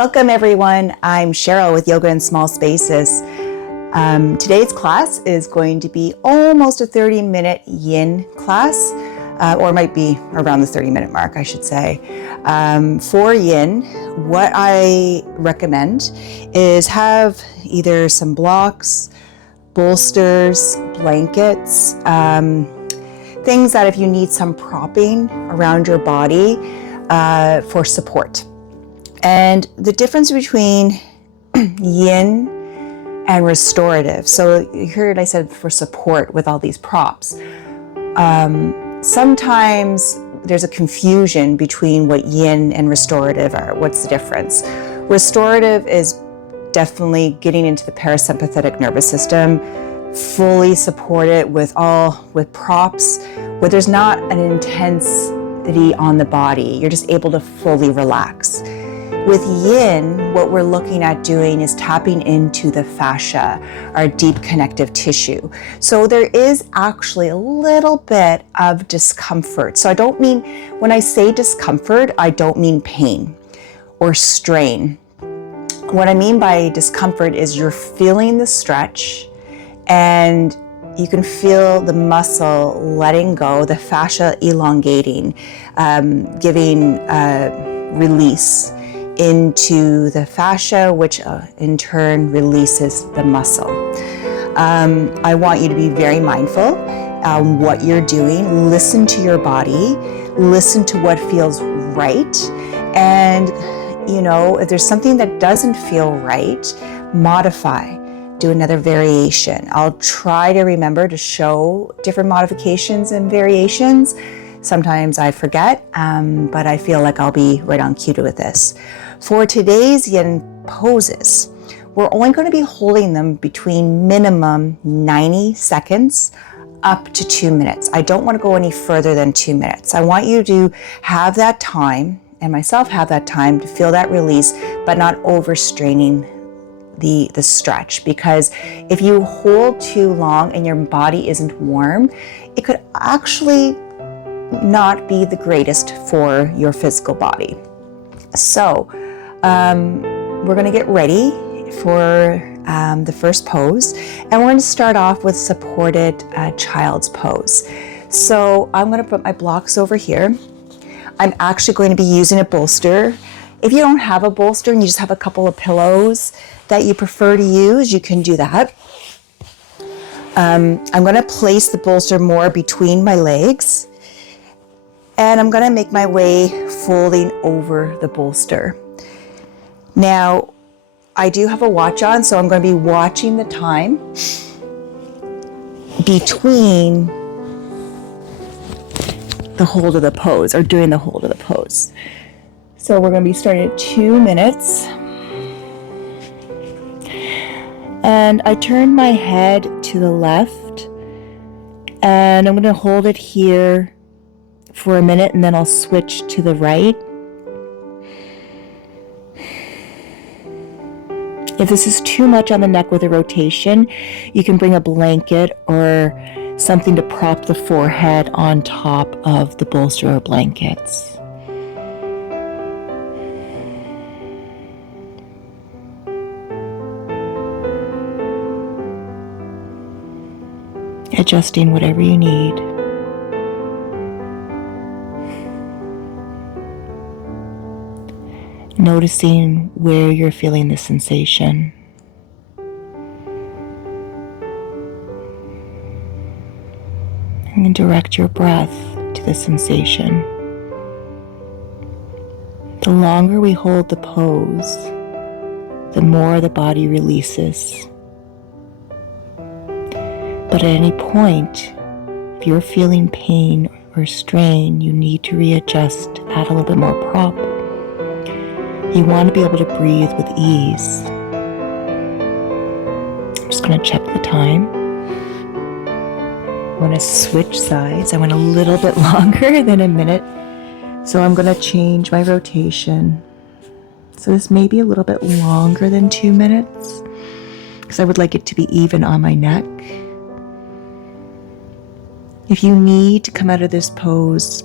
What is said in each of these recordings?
Welcome everyone, I'm Cheryl with Yoga in Small Spaces. Today's class is going to be almost a 30-minute Yin class, or it might be around the 30-minute mark, I should say. For Yin, what I recommend is have either some blocks, bolsters, blankets, things that if you need some propping around your body for support. And the difference between Yin and restorative. So you heard I said for support with all these props. Sometimes there's a confusion between what Yin and restorative are. What's the difference? Restorative is definitely getting into the parasympathetic nervous system, fully support it with props, where there's not an intensity on the body. You're just able to fully relax. With Yin, what we're looking at doing is tapping into the fascia, our deep connective tissue. So there is actually a little bit of discomfort. So I don't mean, when I say discomfort, I don't mean pain or strain. What I mean by discomfort is you're feeling the stretch and you can feel the muscle letting go, the fascia elongating, giving release into the fascia, which in turn releases the muscle. I want you to be very mindful what you're doing. Listen to your body, listen to what feels right. And, you know, if there's something that doesn't feel right, modify, do another variation. I'll try to remember to show different modifications and variations. Sometimes I forget, but I feel like I'll be right on cue with this. For today's Yin poses, we're only going to be holding them between minimum 90 seconds up to 2 minutes. I don't want to go any further than 2 minutes. I want you to have that time, and myself have that time to feel that release, but not overstraining the stretch. Because if you hold too long and your body isn't warm, it could actually not be the greatest for your physical body. So we're going to get ready for the first pose, and we're going to start off with supported child's pose. So I'm going to put my blocks over here. I'm actually going to be using a bolster. If you don't have a bolster and you just have a couple of pillows that you prefer to use, you can do that. I'm going to place the bolster more between my legs, and I'm going to make my way folding over the bolster. Now, I do have a watch on, so I'm going to be watching the time between the hold of the pose, or during the hold of the pose. So we're going to be starting at 2 minutes. And I turn my head to the left, and I'm going to hold it here for a minute, and then I'll switch to the right. If this is too much on the neck with a rotation, you can bring a blanket or something to prop the forehead on top of the bolster or blankets. Adjusting whatever you need. Noticing where you're feeling the sensation. And direct your breath to the sensation. The longer we hold the pose, the more the body releases. But at any point, if you're feeling pain or strain, you need to readjust, add a little bit more prop. You want to be able to breathe with ease. I'm just going to check the time. I want to switch sides. I went a little bit longer than a minute, so I'm going to change my rotation. So this may be a little bit longer than 2 minutes, because I would like it to be even on my neck. If you need to come out of this pose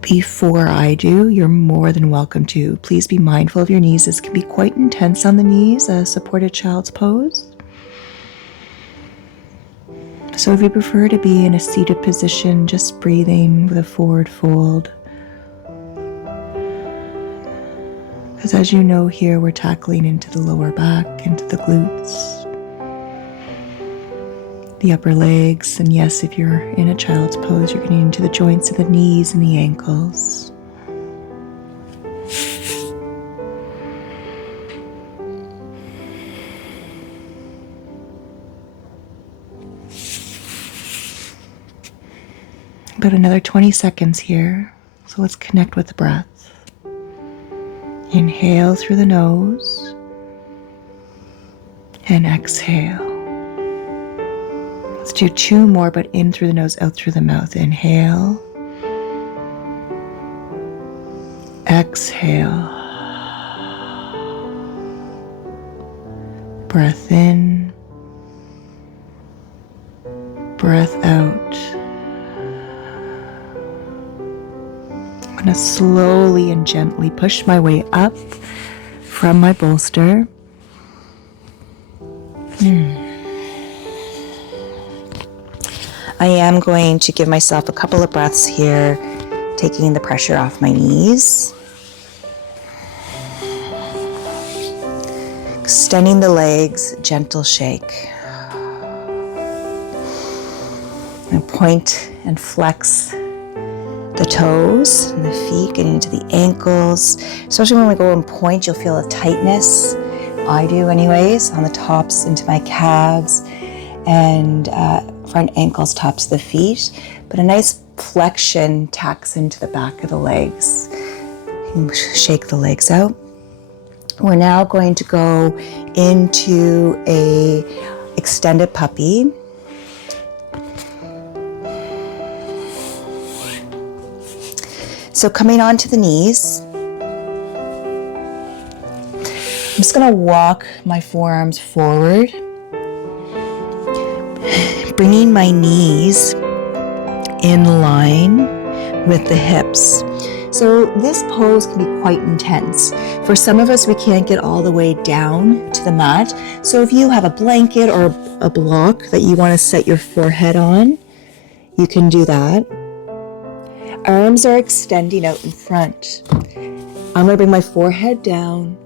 Before I do, you're more than welcome to. Please be mindful of your knees. This can be quite intense on the knees, a supported child's pose. So if you prefer to be in a seated position, just breathing with a forward fold. Because as you know here, we're tackling into the lower back, into the glutes, the upper legs, and yes, if you're in a child's pose, you're getting into the joints of the knees and the ankles. About another 20 seconds here, so let's connect with the breath. Inhale through the nose and exhale. Let's do 2 more, but in through the nose, out through the mouth. Inhale. Exhale. Breath in. Breath out. I'm going to slowly and gently push my way up from my bolster. I am going to give myself a couple of breaths here, taking the pressure off my knees. Extending the legs, gentle shake. And point and flex the toes and the feet, getting into the ankles. Especially when we go and point, you'll feel a tightness. I do anyways, on the tops into my calves and front ankles, tops of the feet. But a nice flexion tacks into the back of the legs. You can shake the legs out. We're now going to go into a extended puppy. So coming onto the knees, I'm just going to walk my forearms forward, bringing my knees in line with the hips. So this pose can be quite intense. For some of us, we can't get all the way down to the mat. So if you have a blanket or a block that you want to set your forehead on, you can do that. Arms are extending out in front. I'm going to bring my forehead down.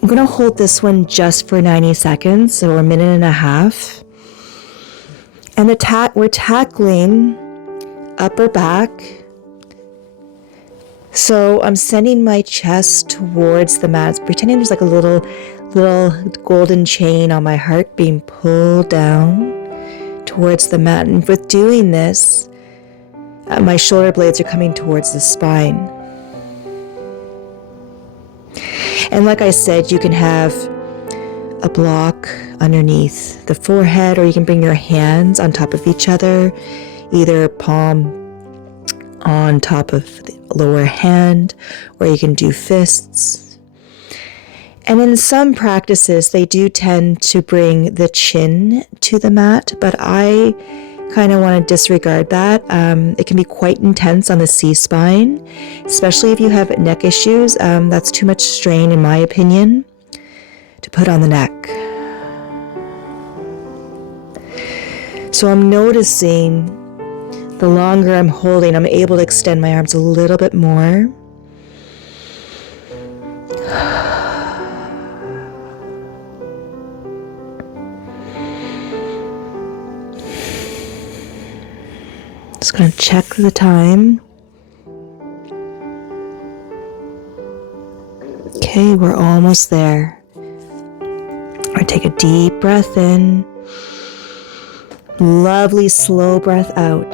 I'm going to hold this one just for 90 seconds, so a minute and a half. And we're tackling upper back. So I'm sending my chest towards the mat, pretending there's like a little golden chain on my heart being pulled down towards the mat. And with doing this, my shoulder blades are coming towards the spine. And like I said, you can have a block underneath the forehead, or you can bring your hands on top of each other, either palm on top of the lower hand, or you can do fists. And in some practices, they do tend to bring the chin to the mat, but I kind of want to disregard that. It can be quite intense on the C-spine, especially if you have neck issues. That's too much strain, in my opinion, to put on the neck. So I'm noticing the longer I'm holding, I'm able to extend my arms a little bit more. Just going to check the time. Okay, we're almost there. I take a deep breath in. Lovely slow breath out.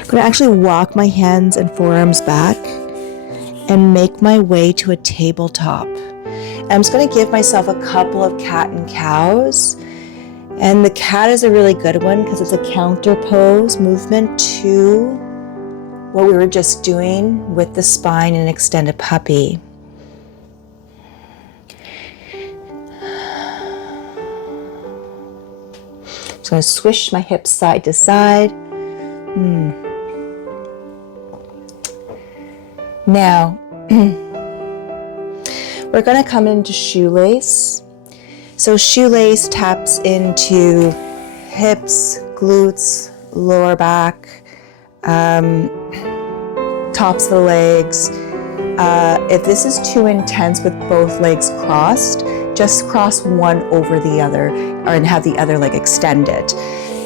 I'm going to actually walk my hands and forearms back and make my way to a tabletop. I'm just going to give myself a couple of cat and cows. And the cat is a really good one because it's a counter pose movement to what we were just doing with the spine and extended puppy. So I'm going to swish my hips side to side, Now, we're going to come into shoelace. So shoelace taps into hips, glutes, lower back, tops of the legs. If this is too intense with both legs crossed, just cross one over the other and have the other leg extended.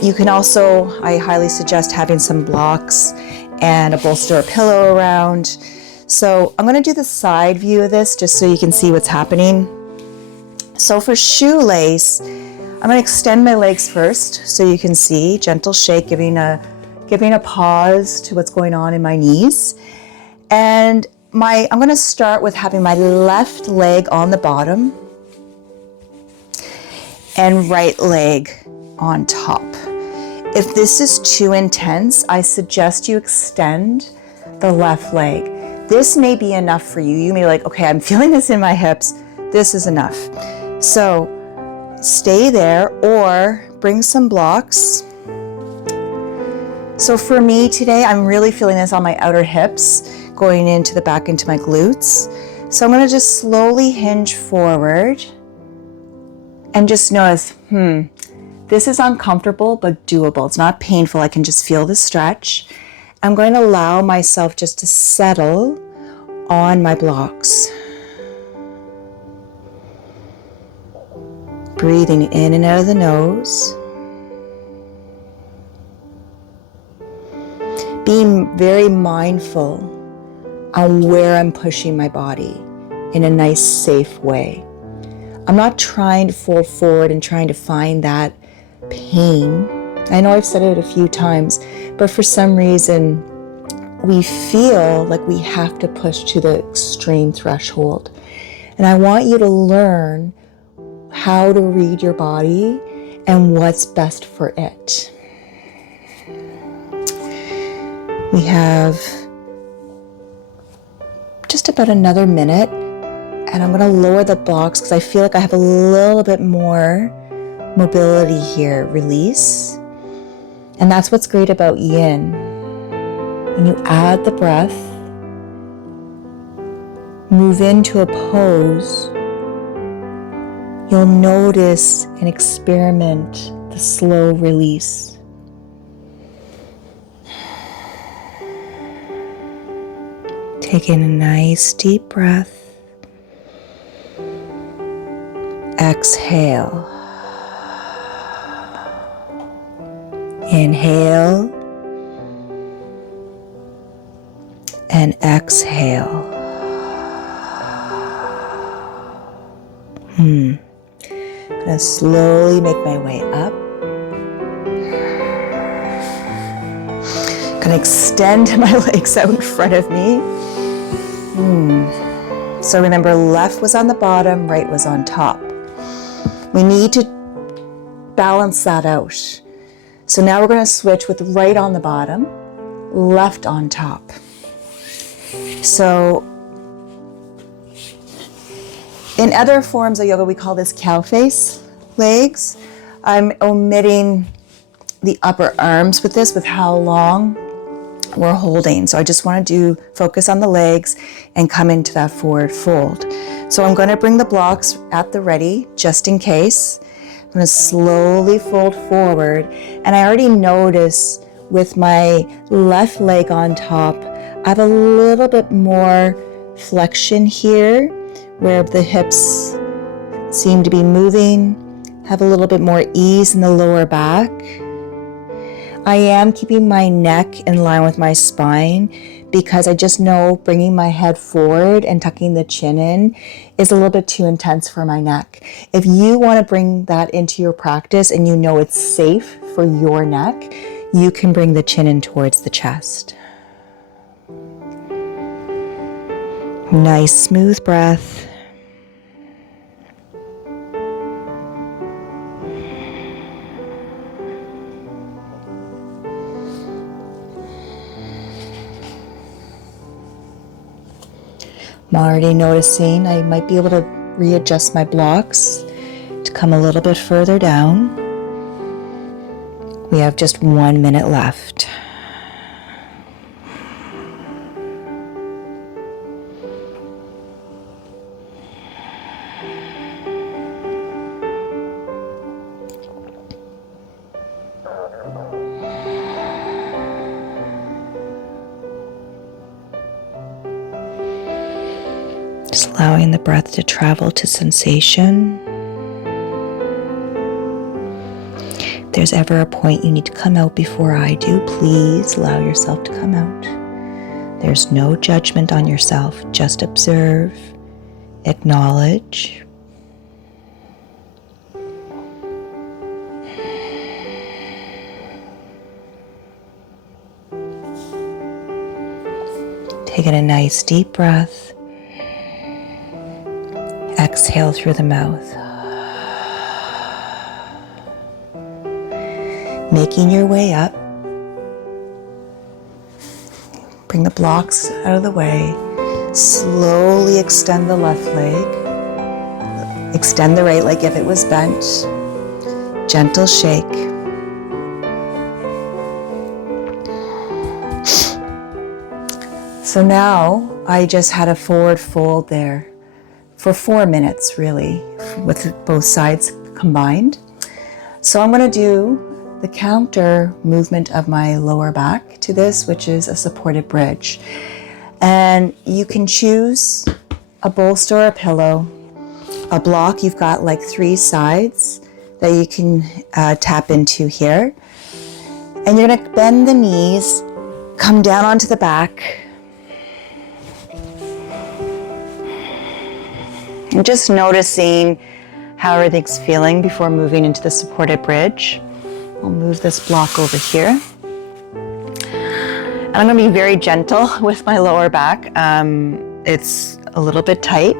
You can also, I highly suggest having some blocks and a bolster or pillow around. So I'm going to do the side view of this just so you can see what's happening. So for shoelace, I'm going to extend my legs first so you can see, gentle shake, giving a pause to what's going on in my knees. And I'm going to start with having my left leg on the bottom and right leg on top. If this is too intense, I suggest you extend the left leg. This may be enough for you. You may be like, okay, I'm feeling this in my hips. This is enough. So stay there or bring some blocks. So for me today, I'm really feeling this on my outer hips, going into the back into my glutes. So I'm going to just slowly hinge forward and just notice, this is uncomfortable but doable. It's not painful. I can just feel the stretch. I'm going to allow myself just to settle on my blocks. Breathing in and out of the nose. Being very mindful on where I'm pushing my body in a nice, safe way. I'm not trying to fold forward and trying to find that pain. I know I've said it a few times, but for some reason, we feel like we have to push to the extreme threshold. And I want you to learn how to read your body and what's best for it. We have just about another minute, and I'm going to lower the blocks because I feel like I have a little bit more mobility here, release. And that's what's great about Yin. When you add the breath, move into a pose, you'll notice and experiment the slow release. Take in a nice deep breath. Exhale. Inhale. And exhale. I'm going to slowly make my way up. Going to extend my legs out in front of me. So remember, left was on the bottom, right was on top. We need to balance that out. So now we're going to switch with right on the bottom, left on top. So in other forms of yoga, we call this cow face legs. I'm omitting the upper arms with this, with how long we're holding. So I just want to focus on the legs and come into that forward fold. So I'm going to bring the blocks at the ready, just in case. I'm going to slowly fold forward. And I already notice with my left leg on top, I have a little bit more flexion here, where the hips seem to be moving, have a little bit more ease in the lower back. I am keeping my neck in line with my spine because I just know bringing my head forward and tucking the chin in is a little bit too intense for my neck. If you want to bring that into your practice and you know it's safe for your neck, you can bring the chin in towards the chest. Nice smooth breath. I'm already noticing I might be able to readjust my blocks to come a little bit further down. We have just 1 minute left. Just allowing the breath to travel to sensation. If there's ever a point you need to come out before I do, please allow yourself to come out. There's no judgment on yourself. Just observe, acknowledge. Taking a nice deep breath. Exhale through the mouth. Making your way up. Bring the blocks out of the way. Slowly extend the left leg. Extend the right leg if it was bent. Gentle shake. So now I just had a forward fold there for 4 minutes, really, with both sides combined. So I'm going to do the counter movement of my lower back to this, which is a supported bridge. And you can choose a bolster or a pillow, a block. You've got like 3 sides that you can tap into here. And you're going to bend the knees, come down onto the back. And just noticing how everything's feeling before moving into the supported bridge. I'll move this block over here. And I'm going to be very gentle with my lower back. It's a little bit tight,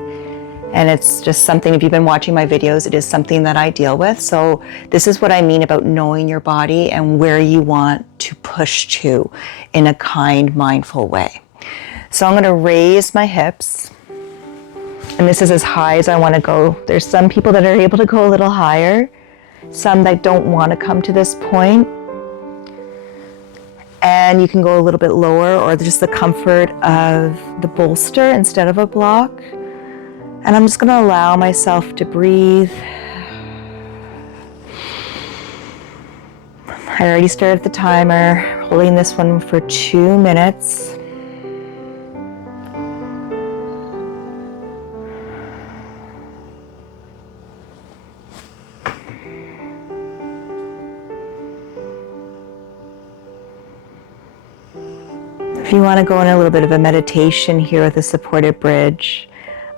and it's just something, if you've been watching my videos, it is something that I deal with. So this is what I mean about knowing your body and where you want to push to in a kind, mindful way. So I'm going to raise my hips. And this is as high as I want to go. There's some people that are able to go a little higher, some that don't want to come to this point. And you can go a little bit lower, or just the comfort of the bolster instead of a block. And I'm just going to allow myself to breathe. I already started the timer, holding this one for 2 minutes. If you want to go in a little bit of a meditation here with a supported bridge,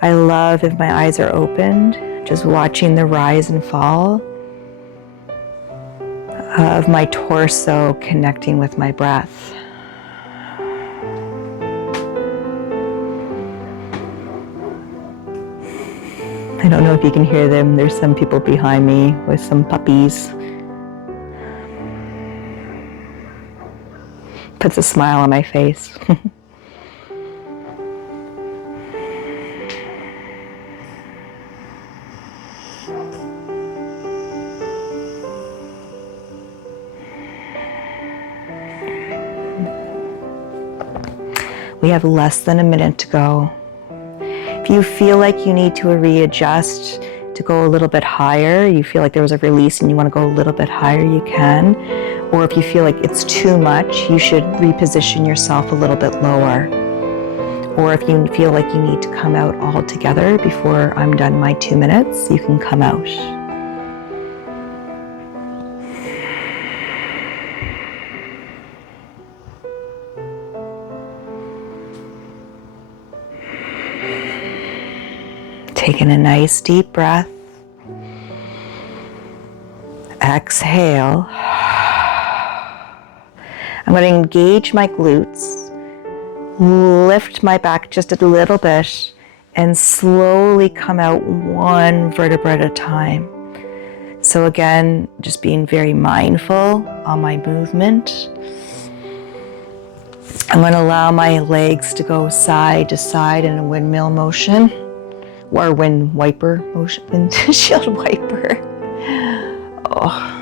I love if my eyes are opened, just watching the rise and fall of my torso connecting with my breath. I don't know if you can hear them. There's some people behind me with some puppies. Puts a smile on my face. We have less than a minute to go. If you feel like you need to readjust to go a little bit higher, you feel like there was a release and you want to go a little bit higher, you can. Or if you feel like it's too much, you should reposition yourself a little bit lower. Or if you feel like you need to come out altogether before I'm done my 2 minutes, you can come out. Taking a nice deep breath. Exhale. I'm going to engage my glutes, lift my back just a little bit, and slowly come out 1 vertebra at a time. So again, just being very mindful on my movement. I'm going to allow my legs to go side to side in a windmill motion, or wind wiper motion, windshield wiper. Oh.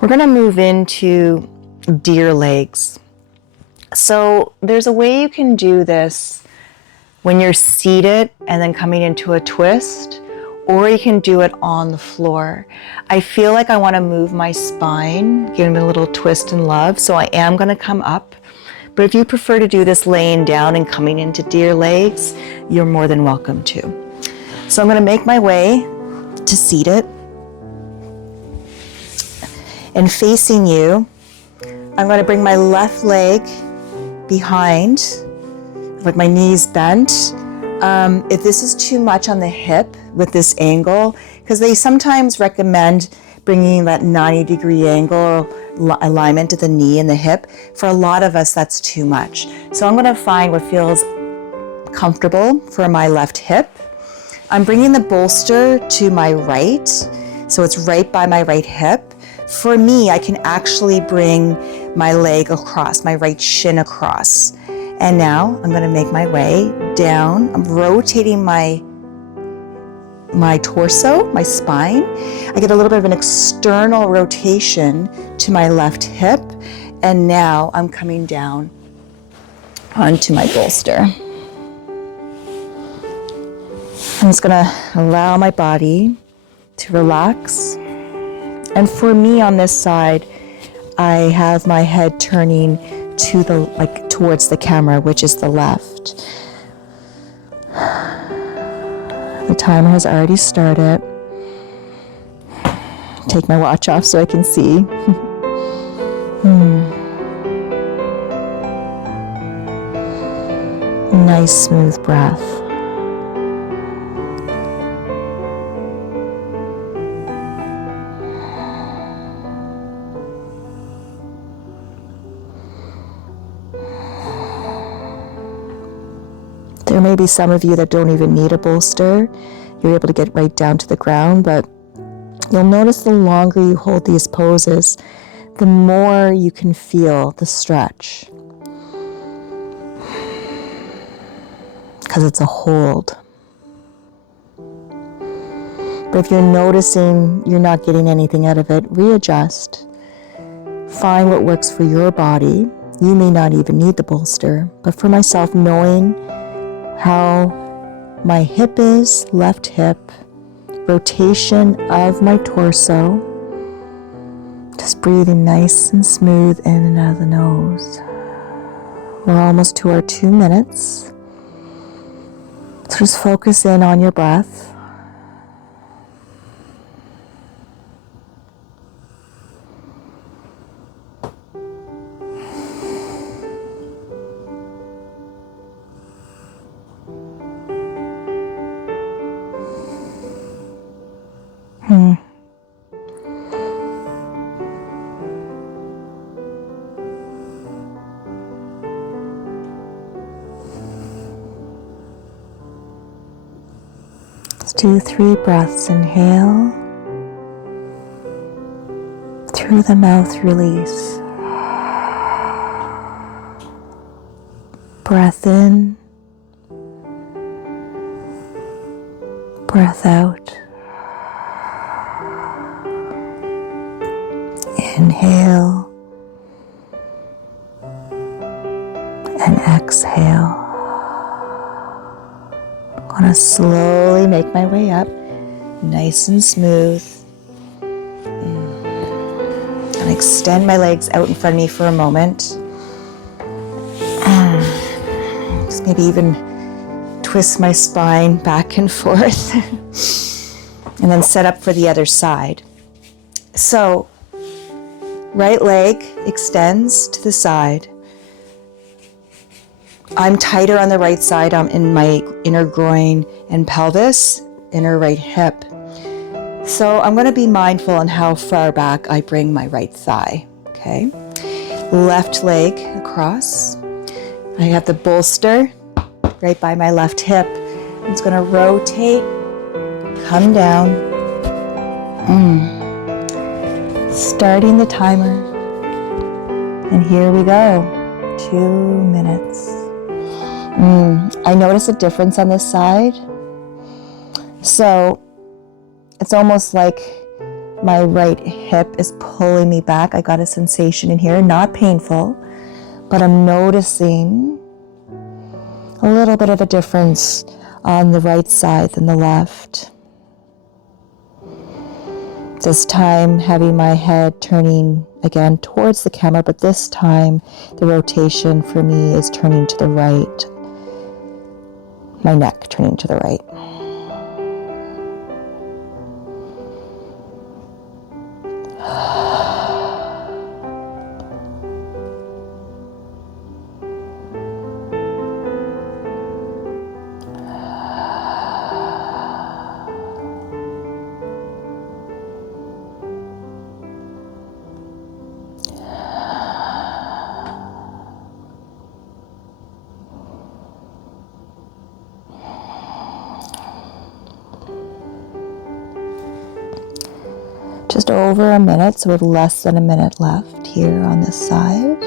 We're going to move into deer legs. So there's a way you can do this when you're seated and then coming into a twist, or you can do it on the floor. I feel like I want to move my spine, give it a little twist and love, so I am going to come up. But if you prefer to do this laying down and coming into deer legs, you're more than welcome to. So I'm going to make my way to seated. And facing you, I'm going to bring my left leg behind, like my knees bent. If this is too much on the hip with this angle, because they sometimes recommend bringing that 90-degree angle alignment to the knee and the hip. For a lot of us, that's too much. So I'm going to find what feels comfortable for my left hip. I'm bringing the bolster to my right, so it's right by my right hip. For me, I can actually bring my leg across, my right shin across. And now I'm going to make my way down. I'm rotating my torso, my spine. I get a little bit of an external rotation to my left hip. And now I'm coming down onto my bolster. I'm just going to allow my body to relax. And for me on this side, I have my head turning to towards the camera, which is the left. The timer has already started. Take my watch off so I can see. Nice smooth breath. There may be some of you that don't even need a bolster. You're able to get right down to the ground, but you'll notice the longer you hold these poses, the more you can feel the stretch. Because it's a hold. But if you're noticing you're not getting anything out of it, readjust. Find what works for your body. You may not even need the bolster, but for myself, knowing how my hip is, left hip, rotation of my torso, just breathing nice and smooth in and out of the nose. We're almost to our 2 minutes. So just focus in on your breath. Let's do 3 breaths. Inhale. Through the mouth, release. Breath in. Breath out. Inhale and exhale. I'm going to slowly make my way up, nice and smooth. And extend my legs out in front of me for a moment. Just maybe even twist my spine back and forth. And then set up for the other side. So, right leg extends to the side. I'm tighter on the right side. I'm in my inner groin and pelvis, inner right hip. So I'm going to be mindful on how far back I bring my right thigh, okay? Left leg across. I have the bolster right by my left hip. I'm just going to rotate, come down. Starting the timer. And here we go. 2 minutes. I notice a difference on this side. So it's almost like my right hip is pulling me back. I got a sensation in here, not painful, but I'm noticing a little bit of a difference on the right side than the left. This time, having my head turning again towards the camera, but this time the rotation for me is turning to the right. My neck turning to the right. Just over a minute, so we have less than a minute left here on this side.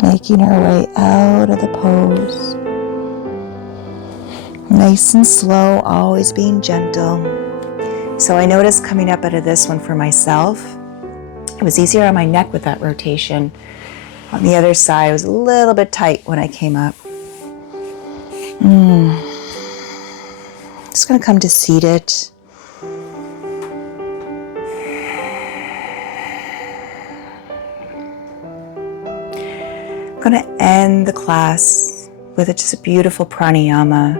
Making our way out of the pose. Nice and slow, always being gentle. So I noticed coming up out of this one for myself, it was easier on my neck with that rotation. On the other side, it was a little bit tight when I came up. Just gonna come to seated. I'm going to end the class with just a beautiful pranayama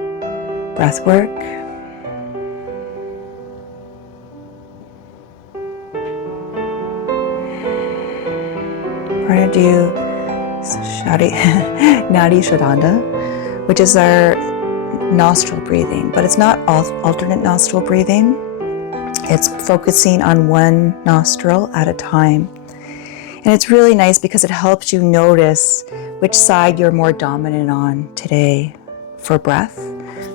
breath work. We're going to do Nadi Shodhana, which is our nostril breathing, but it's not alternate nostril breathing. It's focusing on one nostril at a time. And it's really nice because it helps you notice which side you're more dominant on today for breath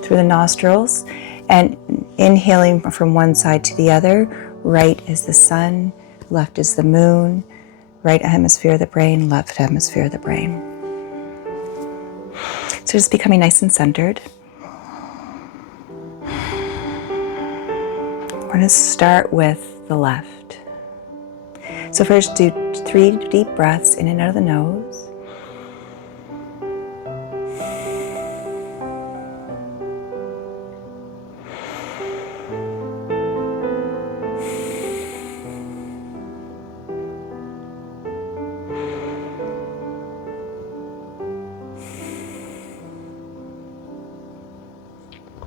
through the nostrils. And inhaling from one side to the other, right is the sun, left is the moon, right hemisphere of the brain, left hemisphere of the brain. So just becoming nice and centered. We're going to start with the left. So first do 3 deep breaths in and out of the nose.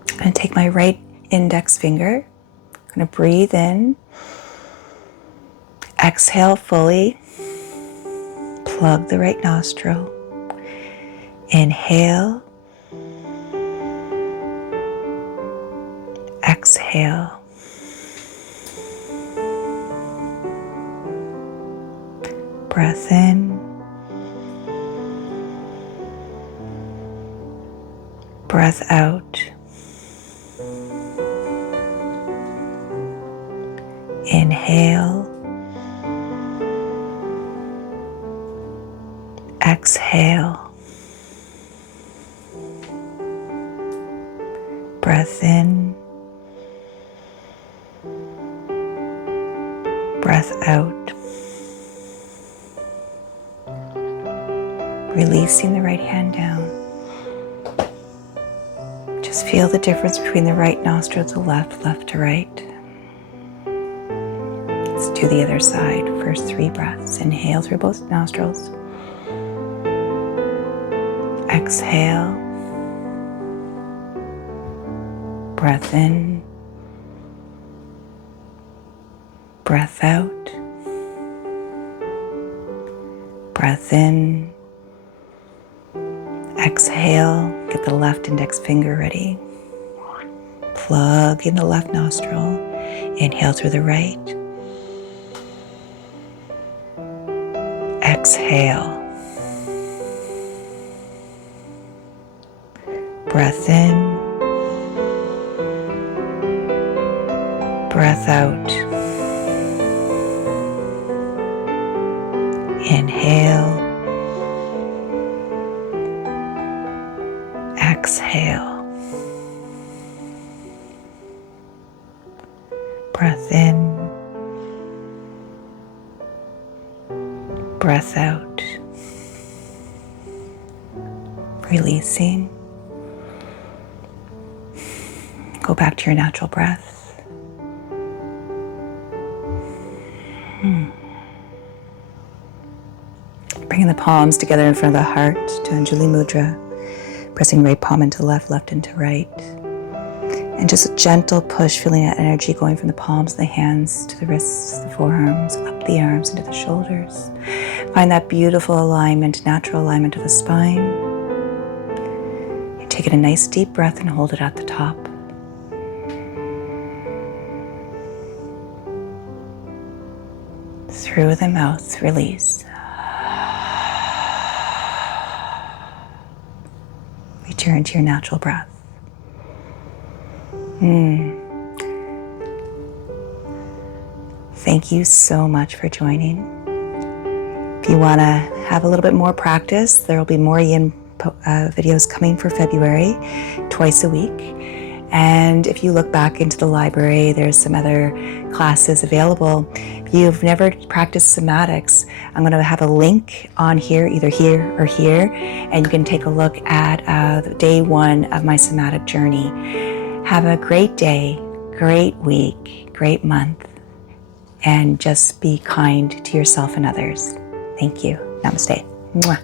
I'm going to take my right index finger. I'm going to breathe in. Exhale fully. Plug the right nostril. Inhale. Exhale. Breath in. Breath out. Inhale. Exhale. Breath in. Breath out. Releasing the right hand down. Just feel the difference between the right nostril to left, left to right. Let's do the other side. First 3 breaths. Inhale through both nostrils. Exhale. Breath in. Breath out. Breath in. Exhale. Get the left index finger ready. Plug in the left nostril. Inhale through the right. Exhale. Breath in. Breath out. Inhale. Exhale. Breath in. Breath out. Releasing. Go back to your natural breath. Bringing the palms together in front of the heart to Anjali Mudra. Pressing right palm into left, left into right. And just a gentle push, feeling that energy going from the palms of the hands to the wrists, the forearms, up the arms into the shoulders. Find that beautiful alignment, natural alignment of the spine. You take in a nice deep breath and hold it at the top. Through the mouth, release. Return to your natural breath. Thank you so much for joining. If you want to have a little bit more practice, there will be more Yin videos coming for February, twice a week. And if you look back into the library, there's some other classes available. If you've never practiced somatics, I'm going to have a link on here, either here or here, and you can take a look at day 1 of my somatic journey. Have a great day, great week, great month, and just be kind to yourself and others. Thank you. Namaste. Mwah.